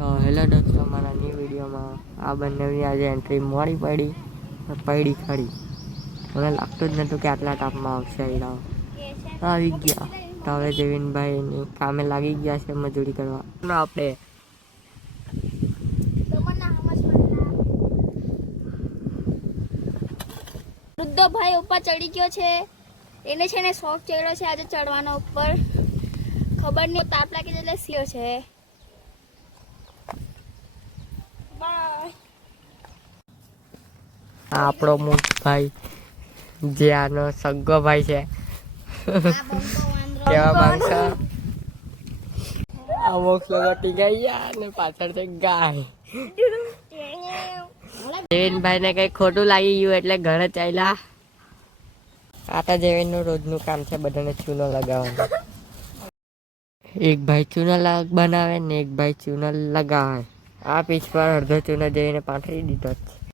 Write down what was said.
તો હેલો દોસ્તો, મારા ન્યૂ વિડીયોમાં આ બંનેની આજે એન્ટ્રી મોડી પડી ખરી. મને લાગતું જ નહોતું કે આટલા તાપમાં આવશે. આવી ગયા તો હવે જયવીનભાઈ કામે લાગી ગયા છે મજૂરી કરવા. આપણે વૃદ્ધો ભાઈ ઉપર ચડી ગયો છે. એને છે ને શોખ ચડ્યો છે આજે ચડવાનો ઉપર. ખબર નહીં તાપ લાગી એટલે સીઓ છે. આપણો મુખ ભાઈ જે આનો સગ્ગો ભાઈ છે. કેવા માંગશો? અમુક લોકો ટીકાઈ ને પાછળથી ગાય. જયવીનભાઈ ને કઈ ખોટું લાગી ગયું એટલે ઘરે ચાલ્યા. આ તો જયવીનનું રોજનું કામ છે, બધાને ચૂનો લગાવવાનો. એક ભાઈ ચૂનો બનાવે ને એક ભાઈ ચૂનો લગાવે. આ પીચ પર અડધો ચૂનો જઈને પાથરી દીધો.